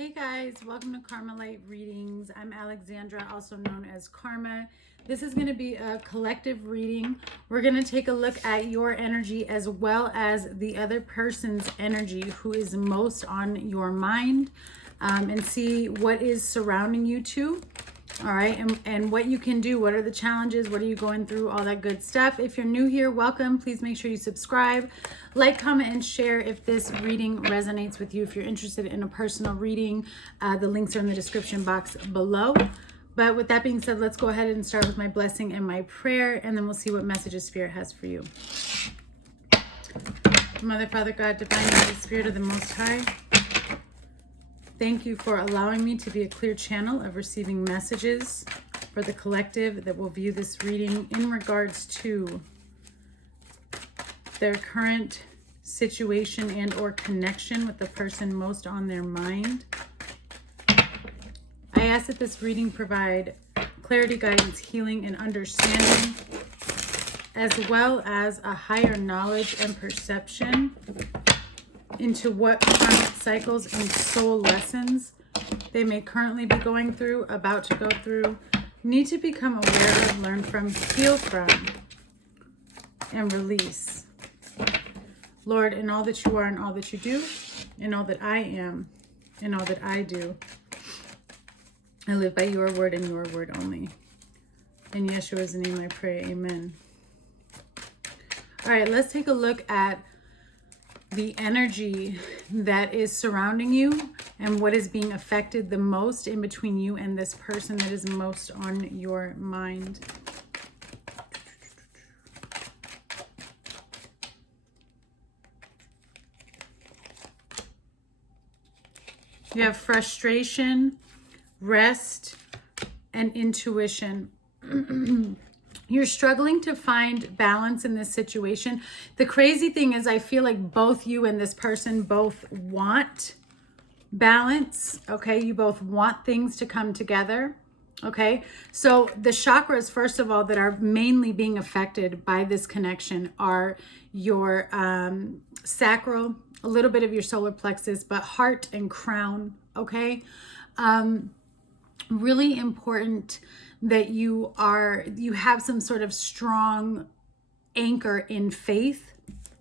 Hey guys, welcome to KarmaLight readings. I'm Alexandra, also known as Karma. This is going to be a collective reading. We're going to take a look at your energy as well as the other person's energy who is most on your mind, and see what is surrounding you two. All right, and what you can do, what are the challenges, what are you going through, all that good stuff. If you're new here, welcome. Please make sure you subscribe, like, comment, and share if this reading resonates with you. If you're interested in a personal reading, the links are in the description box below. But with that being said, let's go ahead and start with my blessing and my prayer, and then we'll see what messages Spirit has for you. Mother, Father, God, Divine, Holy Spirit of the Most High, thank you for allowing me to be a clear channel of receiving messages for the collective that will view this reading in regards to their current situation and or connection with the person most on their mind. I ask that this reading provide clarity, guidance, healing, and understanding, as well as a higher knowledge and perception into what karmic cycles and soul lessons they may currently be going through, about to go through, need to become aware of, learn from, heal from, and release. Lord, in all that you are and all that you do, in all that I am and all that I do, I live by your word and your word only. In Yeshua's name I pray, amen. All right, let's take a look at the energy that is surrounding you and what is being affected the most in between you and this person that is most on your mind. You have frustration, rest, and intuition. You're struggling to find balance in this situation. The crazy thing is I feel like both you and this person both want balance, okay? You both want things to come together, okay? So the chakras, first of all, that are mainly being affected by this connection are your sacral, a little bit of your solar plexus, but heart and crown, okay? Really important that you have some sort of strong anchor in faith,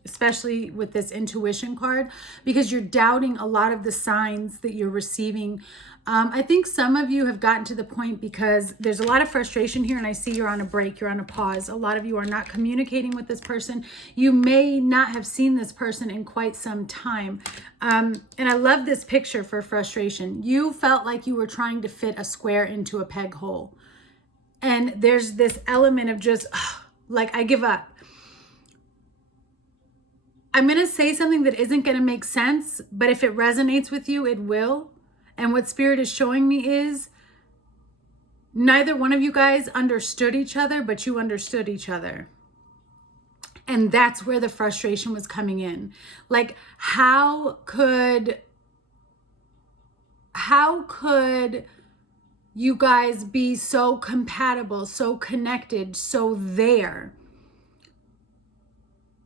especially with this intuition card, because you're doubting a lot of the signs that you're receiving. I think some of you have gotten to the point because there's a lot of frustration here, and I see you're on a break, you're on a pause. A lot of you are not communicating with this person. You may not have seen this person in quite some time. And I love this picture for frustration. You felt like you were trying to fit a square into a peg hole. And there's this element of just, like, I give up. I'm going to say something that isn't going to make sense, but if it resonates with you, it will. And what Spirit is showing me is neither one of you guys understood each other, but you understood each other. And that's where the frustration was coming in. Like, how could you guys be so compatible, so connected, so there,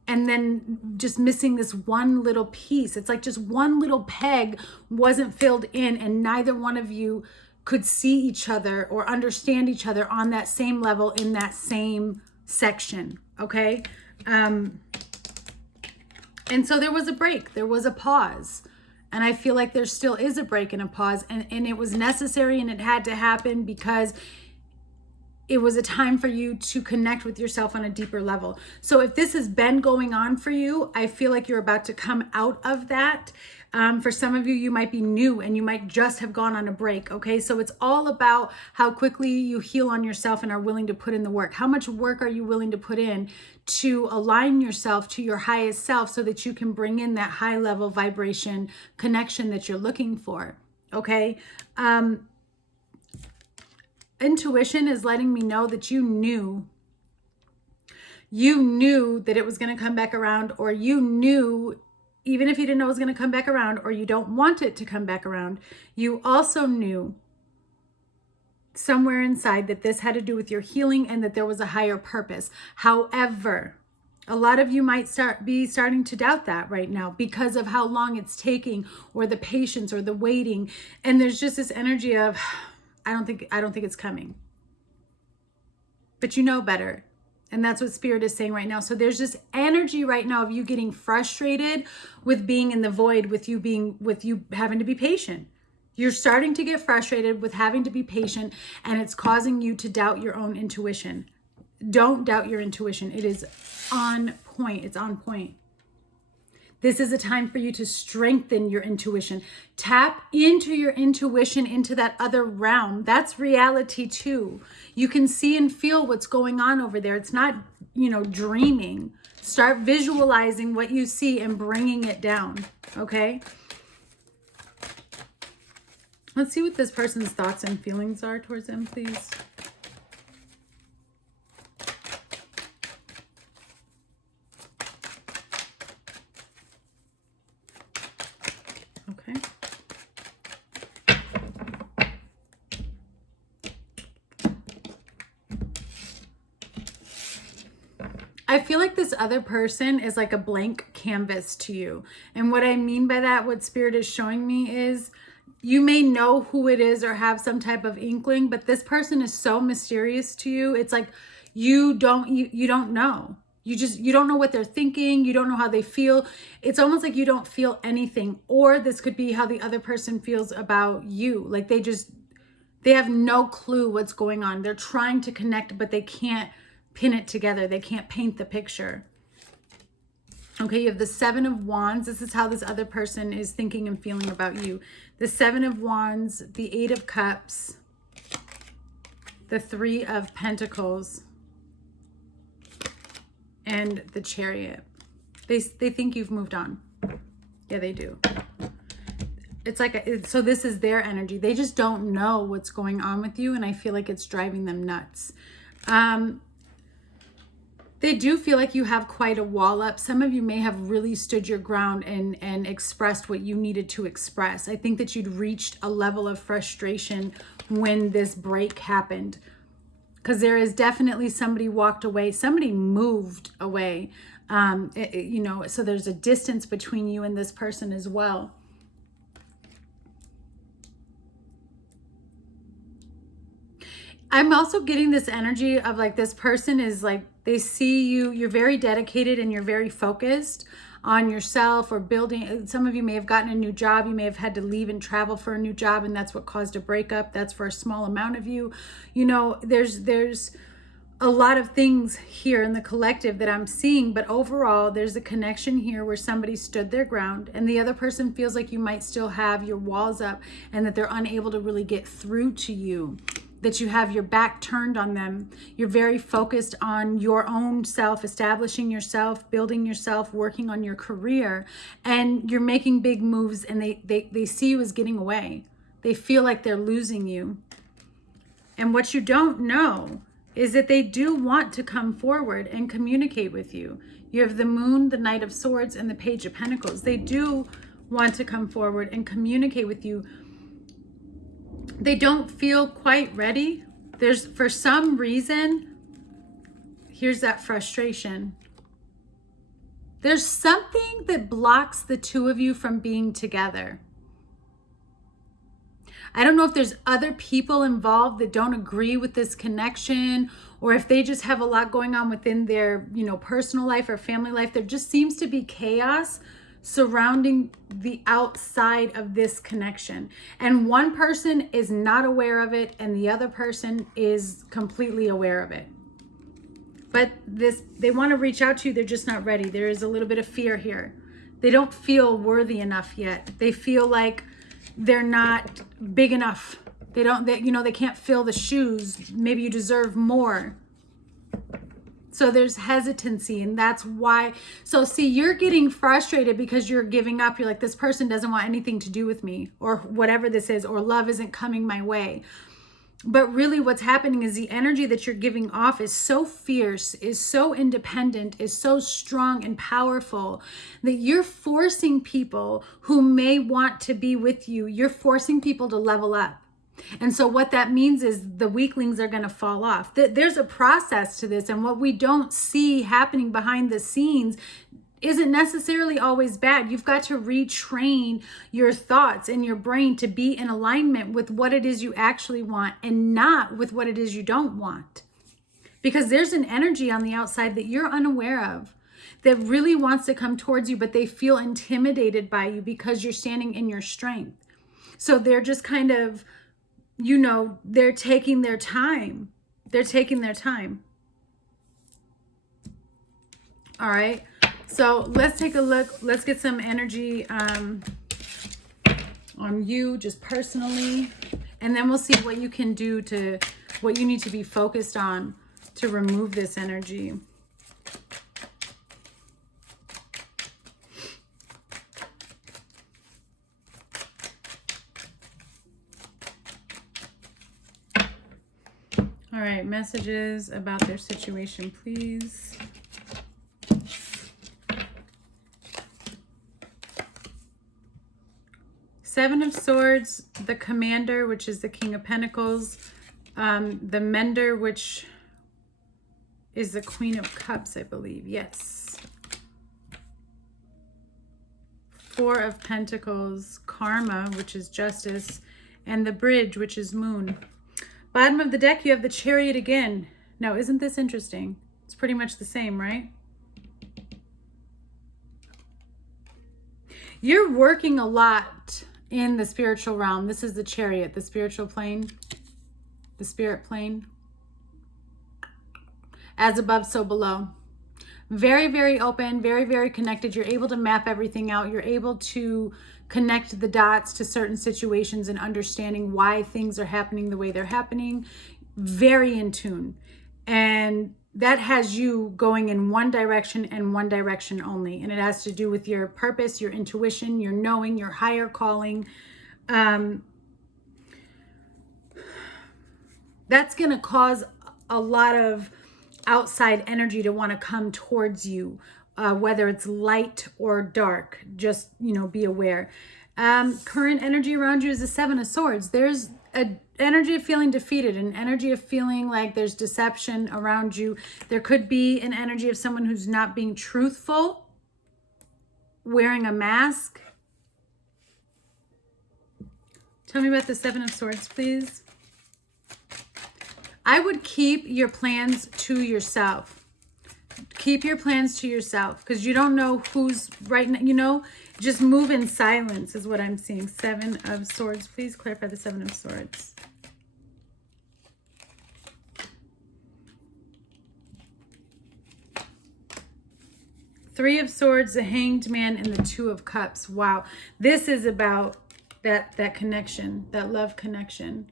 and then just missing this one little piece? It's like just one little peg wasn't filled in, and neither one of you could see each other or understand each other on that same level in that same section, okay? And so there was a break, there was a pause. And I feel like there still is a break and a pause, and it was necessary, and it had to happen because it was a time for you to connect with yourself on a deeper level. So if this has been going on for you, I feel like you're about to come out of that. For some of you, you might be new and you might just have gone on a break, okay? So it's all about how quickly you heal on yourself and are willing to put in the work. How much work are you willing to put in to align yourself to your highest self so that you can bring in that high level vibration connection that you're looking for, okay? Intuition is letting me know that you knew that it was going to come back around, or you knew, even if you didn't know it was going to come back around, or you don't want it to come back around, you also knew somewhere inside that this had to do with your healing and that there was a higher purpose. However, A lot of you might be starting to doubt that right now because of how long it's taking, or the patience, or the waiting. And there's just this energy of, I don't think it's coming. But you know better. And that's what Spirit is saying right now. So there's this energy right now of you getting frustrated with being in the void, with you having to be patient. You're starting to get frustrated with having to be patient, and it's causing you to doubt your own intuition. Don't doubt your intuition. It is on point. It's on point. This is a time for you to strengthen your intuition. Tap into your intuition, into that other realm. That's reality too. You can see and feel what's going on over there. It's not, dreaming. Start visualizing what you see and bringing it down, okay? Let's see what this person's thoughts and feelings are towards them, please. Okay. I feel like this other person is like a blank canvas to you. And what I mean by that, what Spirit is showing me is, you may know who it is or have some type of inkling, but this person is so mysterious to you. It's like you don't know. You don't know what they're thinking. You don't know how they feel. It's almost like you don't feel anything. Or this could be how the other person feels about you. Like they have no clue what's going on. They're trying to connect, but they can't pin it together. They can't paint the picture. Okay, you have the Seven of Wands. This is how this other person is thinking and feeling about you. The Seven of Wands, the Eight of Cups, the Three of Pentacles, and the Chariot. They think you've moved on. Yeah, they do. It's like, so this is their energy. They just don't know what's going on with you, and I feel like it's driving them nuts. They do feel like you have quite a wall up. Some of you may have really stood your ground and expressed what you needed to express. I think that you'd reached a level of frustration when this break happened, because there is definitely somebody walked away. Somebody moved away. So there's a distance between you and this person as well. I'm also getting this energy of like this person is like, they see you, you're very dedicated and you're very focused on yourself or building. Some of you may have gotten a new job. You may have had to leave and travel for a new job, and that's what caused a breakup. That's for a small amount of you. There's a lot of things here in the collective that I'm seeing, but overall there's a connection here where somebody stood their ground and the other person feels like you might still have your walls up and that they're unable to really get through to you, that you have your back turned on them. You're very focused on your own self, establishing yourself, building yourself, working on your career, and you're making big moves, and they see you as getting away. They feel like they're losing you. And what you don't know is that they do want to come forward and communicate with you. You have the Moon, the Knight of Swords, and the Page of Pentacles. They do want to come forward and communicate with you. They don't feel quite ready. There's, for some reason, here's that frustration. There's something that blocks the two of you from being together. I don't know if there's other people involved that don't agree with this connection, or if they just have a lot going on within their, personal life or family life. There just seems to be chaos surrounding the outside of this connection. And one person is not aware of it and the other person is completely aware of it. But they want to reach out to you, they're just not ready. There is a little bit of fear here. They don't feel worthy enough yet. They feel like they're not big enough. They can't fill the shoes. Maybe you deserve more. So there's hesitancy, and that's why. So see, you're getting frustrated because you're giving up. You're like, this person doesn't want anything to do with me, or whatever this is, or love isn't coming my way. But really what's happening is the energy that you're giving off is so fierce, is so independent, is so strong and powerful that you're forcing people who may want to be with you. You're forcing people to level up. And so what that means is the weaklings are going to fall off. There's a process to this, and what we don't see happening behind the scenes isn't necessarily always bad. You've got to retrain your thoughts and your brain to be in alignment with what it is you actually want and not with what it is you don't want. Because there's an energy on the outside that you're unaware of that really wants to come towards you, but they feel intimidated by you because you're standing in your strength. So they're just kind of, you know, they're taking their time. They're taking their time. All right. So let's take a look. Let's get some energy on you just personally. And then we'll see what you can do to, what you need to be focused on to remove this energy. All right, messages about their situation, please. Seven of Swords, the Commander, which is the King of Pentacles, the Mender, which is the Queen of Cups, I believe. Yes. Four of Pentacles, Karma, which is Justice, and the Bridge, which is Moon. Bottom of the deck, you have the Chariot again. Now, isn't this interesting? It's pretty much the same, right? You're working a lot in the spiritual realm. This is the Chariot, the spiritual plane, the spirit plane. As above, so below. Very, very open, very, very connected. You're able to map everything out. You're able to connect the dots to certain situations and understanding why things are happening the way they're happening. Very in tune. And that has you going in one direction and one direction only. And it has to do with your purpose, your intuition, your knowing, your higher calling. That's going to cause a lot of outside energy to want to come towards you, whether it's light or dark. Just, you know, be aware. Current energy around you is the Seven of Swords. There's an energy of feeling defeated, an energy of feeling like there's deception around you. There could be an energy of someone who's not being truthful, wearing a mask. Tell me about the Seven of Swords, please. I would keep your plans to yourself. Keep your plans to yourself because you don't know who's right now, you know, just move in silence is what I'm seeing. Seven of Swords, please clarify the Seven of Swords. Three of Swords, the Hanged Man, and the Two of Cups. Wow. This is about that connection, that love connection.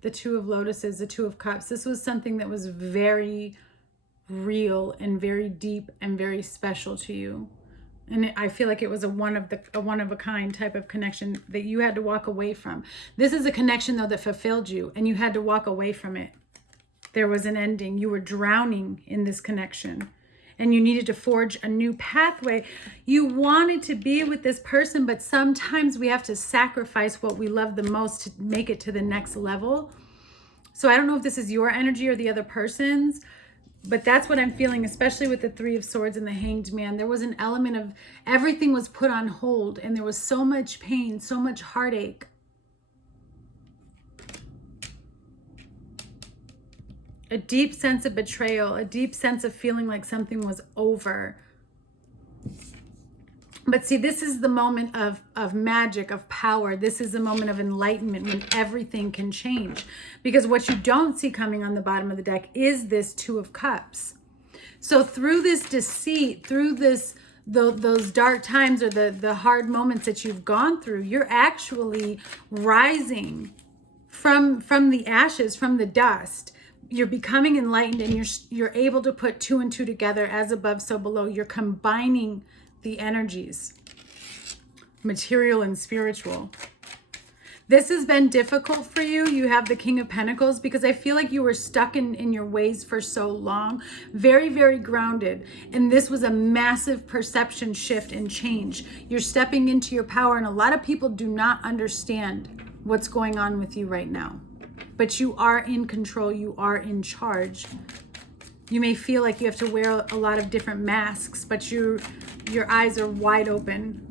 The Two of Lotuses, the Two of Cups. This was something that was very real and very deep and very special to you. And I feel like it was a one of a kind type of connection that you had to walk away from. This is a connection though that fulfilled you and you had to walk away from it. There was an ending. You were drowning in this connection and you needed to forge a new pathway. You wanted to be with this person, but sometimes we have to sacrifice what we love the most to make it to the next level. So I don't know if this is your energy or the other person's, but that's what I'm feeling, especially with the Three of Swords and the Hanged Man. There was an element of everything was put on hold and there was so much pain, so much heartache. A deep sense of betrayal, a deep sense of feeling like something was over. But see, this is the moment of magic, of power. This is the moment of enlightenment when everything can change. Because what you don't see coming on the bottom of the deck is this Two of Cups. So through this deceit, through those dark times or the hard moments that you've gone through, you're actually rising from the ashes, from the dust. You're becoming enlightened and you're able to put two and two together, as above, so below. You're combining the energies, material and spiritual. This has been difficult for you. You have the King of Pentacles because I feel like you were stuck in your ways for so long. Very, very grounded. And this was a massive perception shift and change. You're stepping into your power and a lot of people do not understand what's going on with you right now. But you are in control. You are in charge. You may feel like you have to wear a lot of different masks, but your eyes are wide open.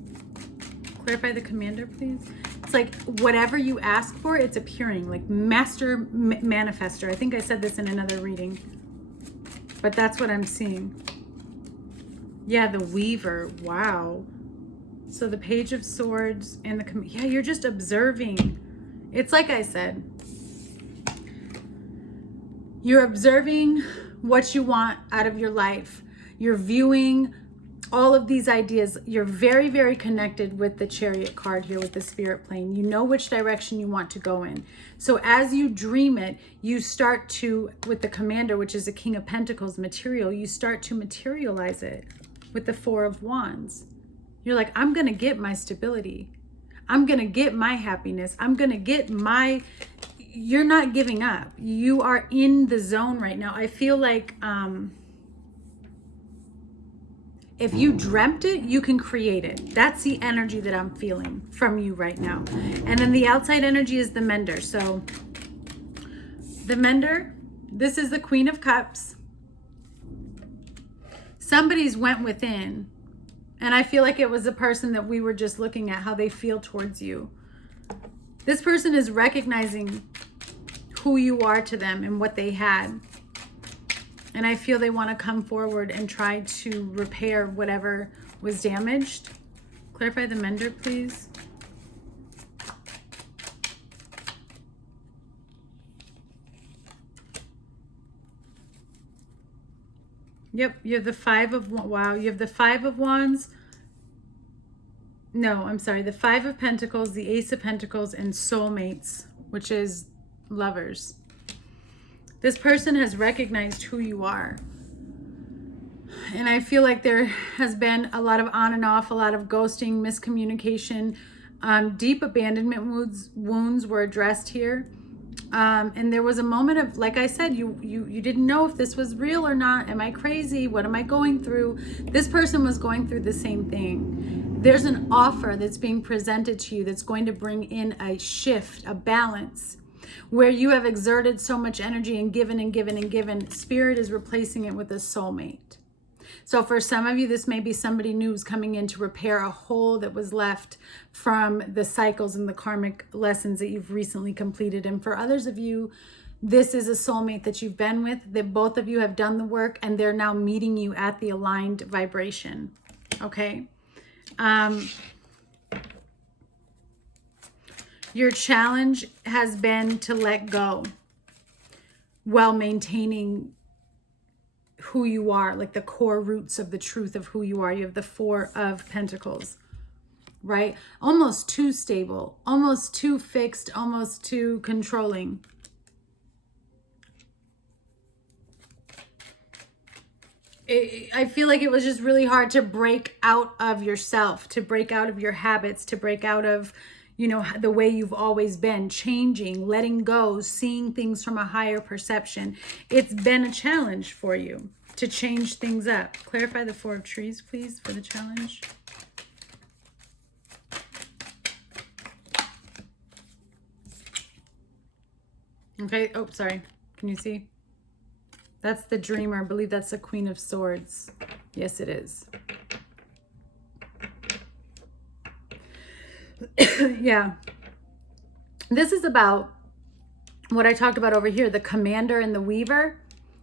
Clarify the commander, please. It's like whatever you ask for, it's appearing. Like master manifester. I think I said this in another reading, but that's what I'm seeing. Yeah, the weaver. Wow. So the page of swords and the yeah, you're just observing. It's like I said, you're observing what you want out of your life. You're viewing all of these ideas. You're very, very connected with the Chariot card here with the spirit plane. You know which direction you want to go in. So as you dream it, you start to, with the commander, which is a King of Pentacles material, you start to materialize it with the Four of Wands. You're like, I'm going to get my stability. I'm going to get my happiness. I'm going to get my... You're not giving up. You are in the zone right now. I feel like if you dreamt it, you can create it. That's the energy that I'm feeling from you right now. And then the outside energy is the mender. So the mender, this is the Queen of Cups. Somebody's went within. And I feel like it was a person that we were just looking at, how they feel towards you. This person is recognizing who you are to them and what they had. And I feel they want to come forward and try to repair whatever was damaged. Clarify the mender, please. Yep, you have the Five of... Wow, you have the Five of Wands. No, I'm sorry. The Five of Pentacles, the Ace of Pentacles, and soulmates, which is lovers. This person has recognized who you are. And I feel like there has been a lot of on and off, a lot of ghosting, miscommunication. Deep abandonment wounds were addressed here. And there was a moment of, like I said, you didn't know if this was real or not. Am I crazy? What am I going through? This person was going through the same thing. There's an offer that's being presented to you that's going to bring in a shift, a balance, where you have exerted so much energy and given and given and given. Spirit is replacing it with a soulmate. So for some of you, this may be somebody new who's coming in to repair a hole that was left from the cycles and the karmic lessons that you've recently completed. And for others of you, this is a soulmate that you've been with, that both of you have done the work, and they're now meeting you at the aligned vibration. Okay? Your challenge has been to let go while maintaining who you are, like the core roots of the truth of who you are. You have the Four of Pentacles, right? Almost too stable, almost too fixed, almost too controlling. I feel like it was just really hard to break out of yourself, to break out of your habits, to break out of, you know, the way you've always been, changing, letting go, seeing things from a higher perception. It's been a challenge for you to change things up. Clarify the Four of Trees, please, for the challenge. Okay. Oh, sorry. Can you see? That's the Dreamer. I believe that's the Queen of Swords. Yes, it is. Yeah. This is about what I talked about over here, the Commander and the Weaver.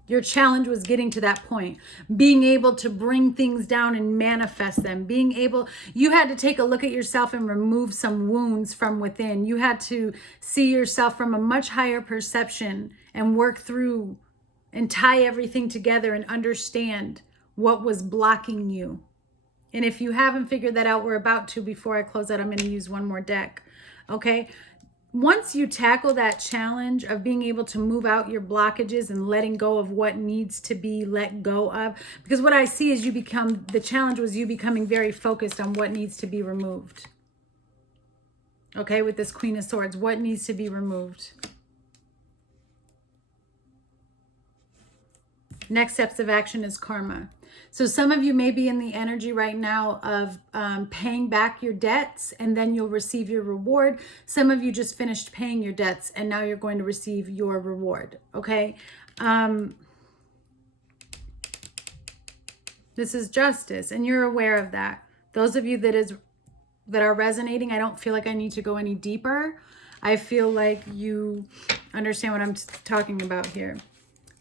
Your challenge was getting to that point, being able to bring things down and manifest them, being able, you had to take a look at yourself and remove some wounds from within. You had to see yourself from a much higher perception and work through and tie everything together and understand what was blocking you. And if you haven't figured that out, we're about to. Before I close out, I'm going to use one more deck. Okay. Once you tackle that challenge of being able to move out your blockages and letting go of what needs to be let go of, because what I see is the challenge was you becoming very focused on what needs to be removed. Okay. With this Queen of Swords, what needs to be removed? Next steps of action is karma. So some of you may be in the energy right now of paying back your debts, and then you'll receive your reward. Some of you just finished paying your debts and now you're going to receive your reward. Okay. This is justice, and you're aware of that. Those of you that are resonating, I don't feel like I need to go any deeper. I feel like you understand what I'm talking about here.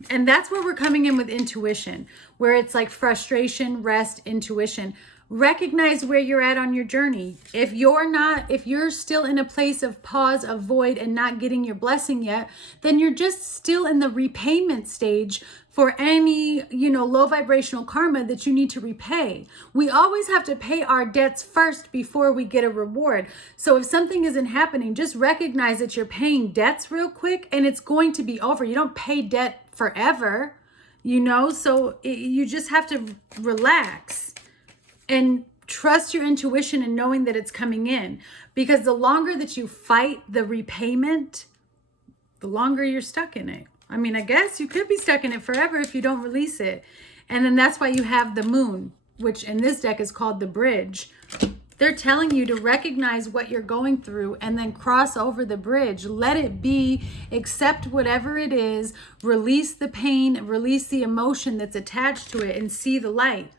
And that's where we're coming in with intuition, where it's like frustration, rest, intuition. Recognize where you're at on your journey. If you're still in a place of pause, of void, and not getting your blessing yet, then you're just still in the repayment stage for any, low vibrational karma that you need to repay. We always have to pay our debts first before we get a reward. So if something isn't happening, just recognize that you're paying debts real quick and it's going to be over. You don't pay debt forever, so you just have to relax and trust your intuition and knowing that it's coming in, because the longer that you fight the repayment, the longer you're stuck in it. I mean, I guess you could be stuck in it forever if you don't release it. And then that's why you have the moon, which in this deck is called the bridge. They're telling you to recognize what you're going through and then cross over the bridge. Let it be, accept whatever it is, release the pain, release the emotion that's attached to it, and see the light.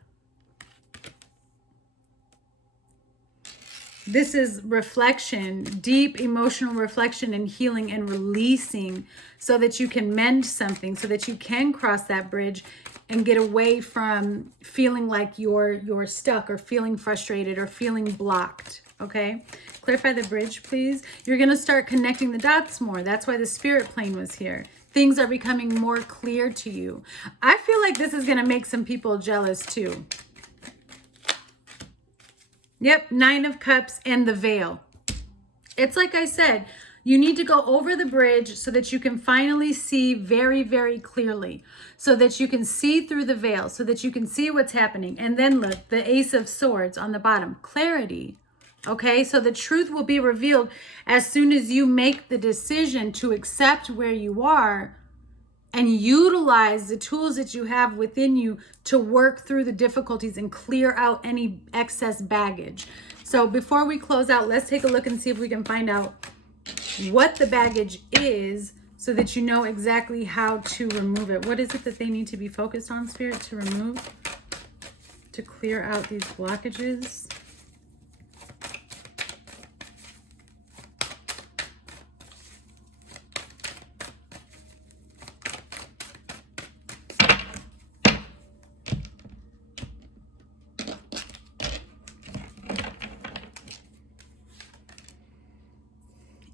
This is reflection, deep emotional reflection and healing and releasing, so that you can mend something, so that you can cross that bridge and get away from feeling like you're stuck or feeling frustrated or feeling blocked. Okay? Clarify the bridge, please. You're going to start connecting the dots more. That's why the spirit plane was here. Things are becoming more clear to you. I feel like this is going to make some people jealous too. Yep, 9 of Cups and the veil. It's like I said, you need to go over the bridge so that you can finally see very, very clearly, so that you can see through the veil, so that you can see what's happening. And then look, the Ace of Swords on the bottom, clarity. Okay, so the truth will be revealed as soon as you make the decision to accept where you are and utilize the tools that you have within you to work through the difficulties and clear out any excess baggage. So before we close out, let's take a look and see if we can find out what the baggage is, so that you know exactly how to remove it. What is it that they need to be focused on, Spirit, to remove, to clear out these blockages?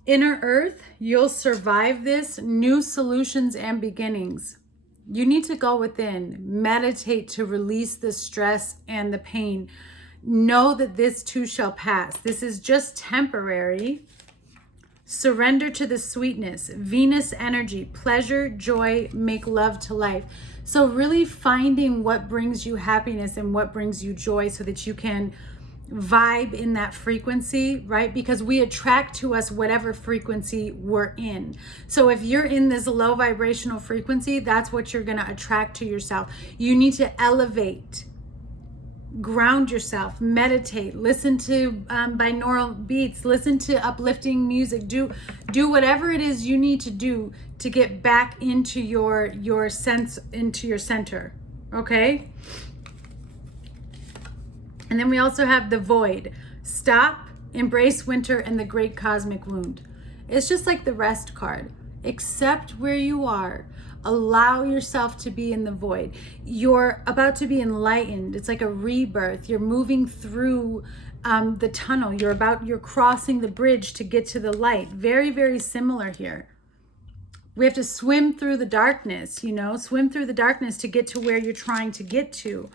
Inner Earth, you'll survive this. New solutions and beginnings. You need to go within, meditate to release the stress and the pain. Know that this too shall pass. This is just temporary. Surrender to the sweetness. Venus energy, pleasure, joy, make love to life. So really finding what brings you happiness and what brings you joy, so that you can vibe in that frequency, right? Because we attract to us whatever frequency we're in. So if you're in this low vibrational frequency, that's what you're going to attract to yourself. You need to elevate, ground yourself, meditate, listen to binaural beats, listen to uplifting music, do whatever it is you need to do to get back into your sense, into your center. Okay? And then we also have the void. Stop, embrace winter, and the great cosmic wound. It's just like the rest card. Accept where you are. Allow yourself to be in the void. You're about to be enlightened. It's like a rebirth. You're moving through the tunnel. You're crossing the bridge to get to the light. Very, very similar here. We have to swim through the darkness, swim through the darkness to get to where you're trying to get to.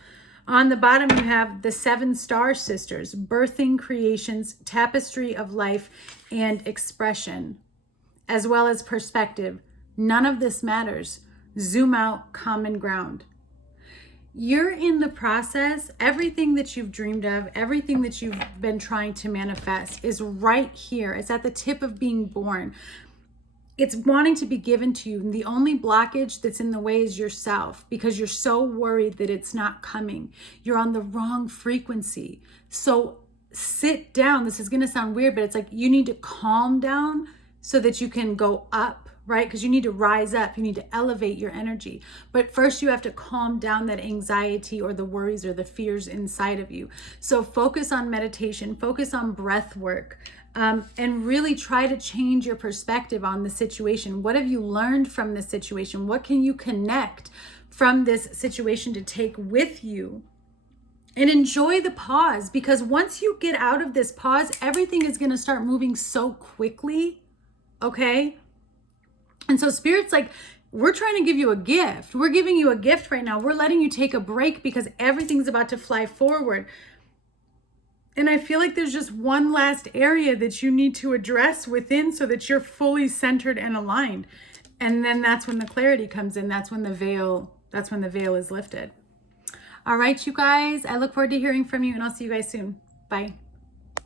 On the bottom, you have the 7 star sisters, birthing creations, tapestry of life, and expression, as well as perspective. None of this matters. Zoom out, common ground. You're in the process. Everything that you've dreamed of, everything that you've been trying to manifest is right here. It's at the tip of being born. it's wanting to be given to you. And the only blockage that's in the way is yourself, because you're so worried that it's not coming. You're on the wrong frequency. So sit down. This is going to sound weird, but it's like you need to calm down so that you can go up, right? Because you need to rise up. You need to elevate your energy. But first you have to calm down that anxiety or the worries or the fears inside of you. So focus on meditation, focus on breath work. And really try to change your perspective on the situation. What have you learned from this situation? What can you connect from this situation to take with you? And enjoy the pause, because once you get out of this pause, everything is going to start moving so quickly, okay? And so Spirit's like, we're trying to give you a gift. We're giving you a gift right now. We're letting you take a break because everything's about to fly forward. And I feel like there's just one last area that you need to address within so that you're fully centered and aligned. And then that's when the clarity comes in. That's when the veil is lifted. All right, you guys, I look forward to hearing from you, and I'll see you guys soon. Bye.